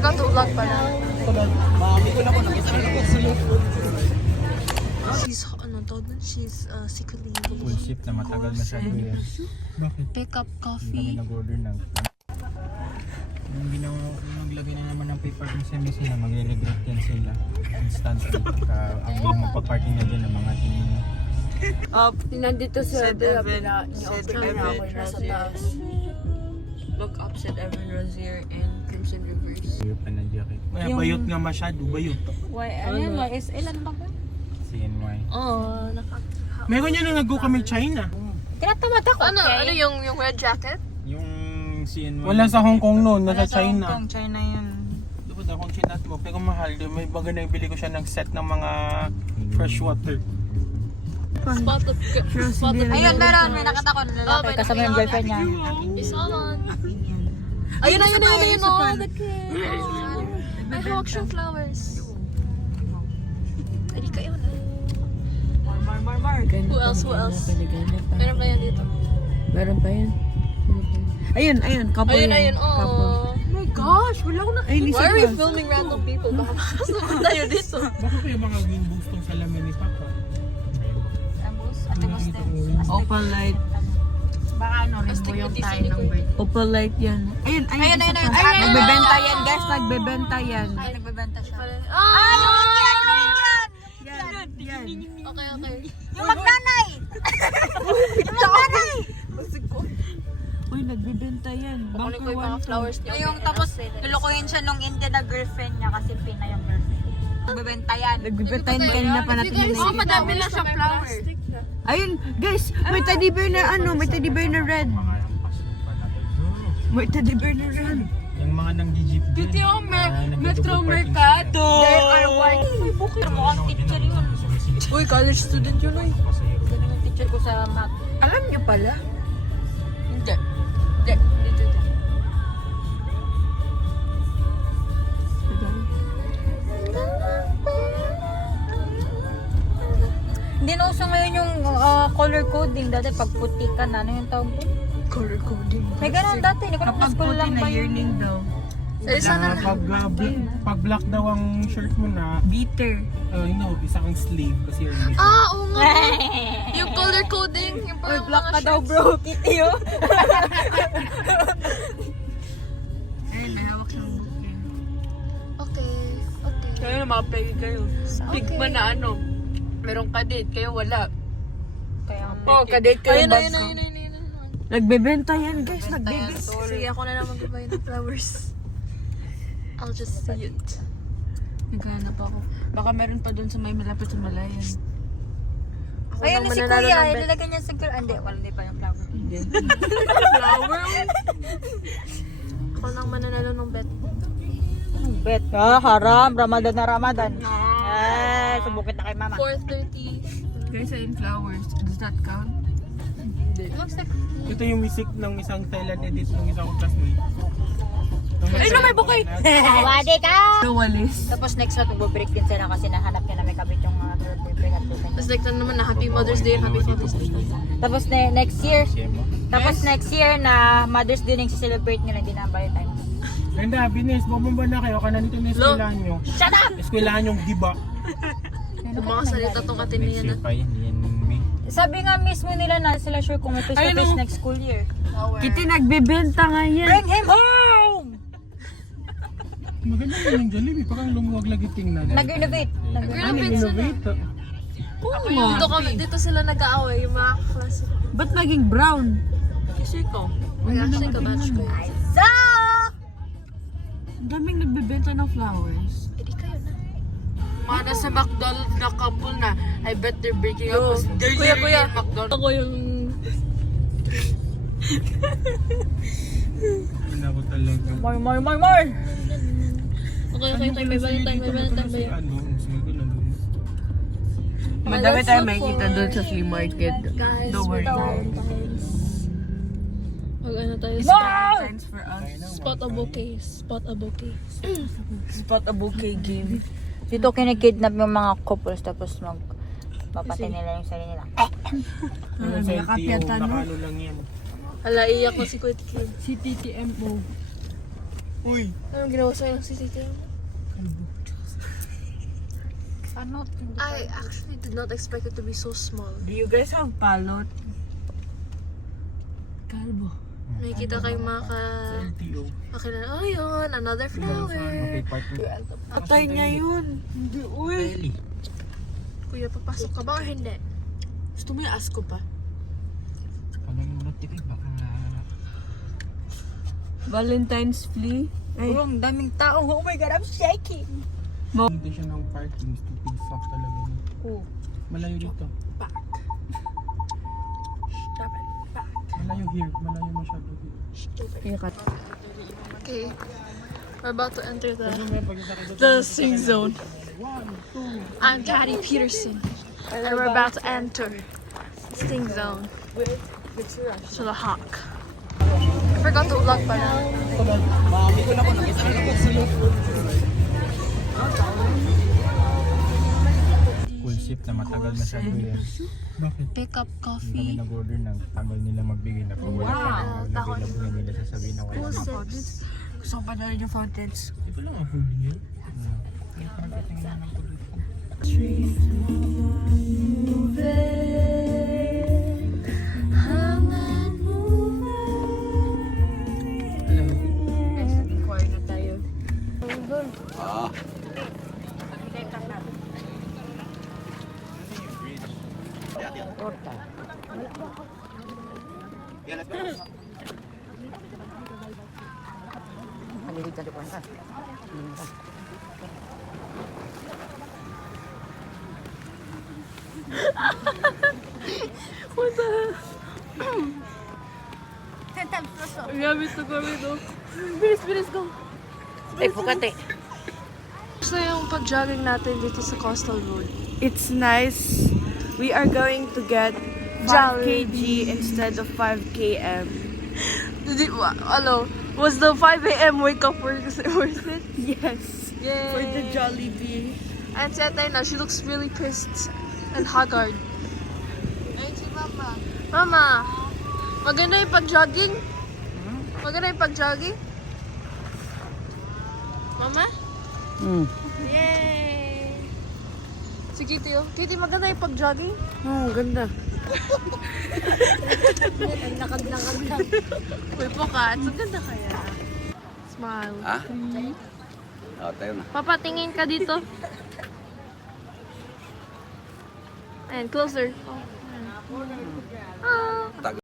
forgot to vlog pala. She's, secretly Full shift na matagal masyado yan. Bakit? pick up Kami coffee. nag-order ng... Yung naglagay na naman ng paper kung sa mesina, magre-regret yan sila. Instantly. Ang magpa-parking na dyan ng mga tingin. Nandito si Evan. Said Evan Razier. Look up, said Evan Razier and Crimson Reverse. Yung panadyakin. Bayot nga masyado, bayot. Ano yun? YSL? Ano ba ba? CNY. Oh, Meron yan na nag-go kami China. Tinatamad ako. ano yung red jacket? Yung CNY. Wala sa Hong Kong noon, nasa China. China yun. Dapat akong chinat mo, pero mahal. May baga na bili ko siya ng set ng mga fresh water. Spotted. Ayun, meron. May nakita ko na Oh, lalaki. may Kasama yung nakita boyfriend niya. It's all on. Ayun, oh, the kid. May hawak siyang flowers. Ay, di kayo na. Who else? Meron pa yan dito. Meron pa yan. Ayun, couple Ayun, Couple. oh. My gosh, wala ko na. Why are we filming random people? Baka makasama tayo dito. Baka kayo mga green boost tong salamin ni Papa. Opal light. Baka ano rin po yung tayo ng birthday. Opal light yan. Ayun. Nagbebenta yan, guys. Nagbebenta yan. Nagbebenta siya. Yan. Okay. Yung magnanay! Yung magnanay! Uy, nagbebenta yan. Kukunin ko yung mga flowers niya. Yung tapos, lulukuhin siya nung Indian na girlfriend niya kasi Pina yung girlfriend. Nagbebenta yan. Nagbebenta yan kanina pa natin yung madami na siyang flowers. Ayun, guys, may teddy bear na may teddy bear na red. Mga yung pasok pa natin. May teddy bear na red. Yung mga nang jeep din. Dito yung Metro Mercado. There are white. May bukid. Mukhang teacher yun. Uy, college student yun ay. Ganun yung teacher ko sa math. Alam niyo pala? Hindi. Dito. Hindi na uso ngayon yung color coding. Dati pag puti ka na, ano yung tawag doon? Color coding. May ganun dati. Hindi ko na school lang ba yun? Sana Pag black daw ang shirt mo na, Bitter. isa kang slave kasi you're rich. oo nga. Yung color coding. Yung parang Black mga ka daw shirts. bro. Kitty yun. Ayun, may hawak ng book yun. Okay. Kayo na mga pegi kayo. Pigma na ano. Merong kadate, kayo wala. Kaya Oh, kadate kayo. Ayun. nagbebenta yan guys. Nagbebenta. Sige, ako na lang mag-buy ng flowers. I'll just see it. Naghanap ako. Baka meron pa dun sa may malapit sa Malayan. Ako Ayun nang si mananalo Kuya. ng bet. Ilalagay niya sa girl. Hindi, wala hindi pa yung flower. Flower? Ako nang mananalo ng bet. Bet. Haram. Ramadan na Ramadan. Subukit na kay mama. 4:30. Guys, ayun flowers. Does that count? Looks like Ito yung music ng isang Thailand edit ng isang classmate. Ay, no, may bukay! Wadi ka! Walis. Tapos next month, mag-break din sila kasi nahanap niya na may kabit yung birthday at birthday. Tapos like naman na Happy Mother's Day, Happy Father's Day. Tapos next year na Mother's Day yung celebrate nila, hindi na Valentine's. Ganda, Bines, bumaba na kayo. Ka nandito na eskwelahan nyo. Shut up! Eskwelahan yung diba. Yung mga salita tong atin Next niya year na. pa yan. Yan May. Sabi nga mismo nila na sila sure kung may face-to-face next school year. Kitty, nagbibenta nga yan. Bring him home! Maganda yun yung Jollibee. Parang lumuwag lagi tingnan. Nag-renovate. Innovate. Dito sila nag-aaway, yung mga klase. Ba't naging brown? Kasi ko. Actually, kabatch ko yun. So! Ang daming nagbibenta ng flowers. Edi kayo na. Mga nasa McDonald's na couple na, I bet they're breaking up. They're Kuya. in McDonald's. Ako yung... Hindi ako talaga. More! Okay, may Valentine ba yan? Ano, mas magulo. Madami Let's tayo look makikita for- doon sa flea market. Guys, Don't worry. Valentine's. Mag-ano tayo? Valentine's for us. Spot a bouquet. Spot Spot a bouquet game. Dito kinikidnap yung mga couples tapos mapatay nila yung sarili nila. Nakapyata no? Nakano lang yan. Hala, iyak ko si Kuya Tikin. Si TTMO. Uy! Anong ginawa sa'yo ng CCTV? Ano? I actually did not expect it to be so small. Do you guys have palot? Kalbo. Nakikita kayo LTO. Oh, yun. Another flower. Mag-parking. Atay niya yun. Hindi, uy. Belly. Kuya, papasok ka ba o hindi? Gusto mo yung ask ko pa? Ano yung notific? Baka Valentine's flea. Ay, Ang daming tao. Oh my God, I'm shaking. Hindi siya ng parking. Stupid fuck talaga. Oh. Malayo dito. Back. Stop it. Back. Malayo here. Malayo masyado here. Okay. We're about to enter the sing zone. I'm Patty Peterson. And we're about to enter sing zone. To the Hawk. I forgot to vlog pala. cool shift na matagal masyado yan. Bakit? Pick up Kami coffee. nag-order ng tagal nila magbigay na pag wala pa na available na nila sasabihin na wala na. gusto ko pa na rin yung fountains. Di ba lang ako here? Parang titingnan lang ko dito. Alam mo, Guys, nag-inquire na tayo. Grabe to, grabe to. Bilis, bilis, go. Ay, pukate. Gusto yung pag-jogging natin dito sa Coastal Road. It's nice. We are going to get 5 kg instead of 5 km. Was the 5 a.m. wake up worth it? Yes. Yay! For the Jollibee. And si Atay na, she looks really pissed and haggard. Ayun si Mama. Mama, maganda yung pag-jogging? Maganda yung pag-jogging? Mama? Yay! Si Kitty, oh. Kitty, maganda yung pag-jogging? Oh, ganda. Lakad-lakad lang. Uy, Pokats, ang ganda kaya. Smile. Ha? Tayo na. Papatingin ka dito. And closer. Oh.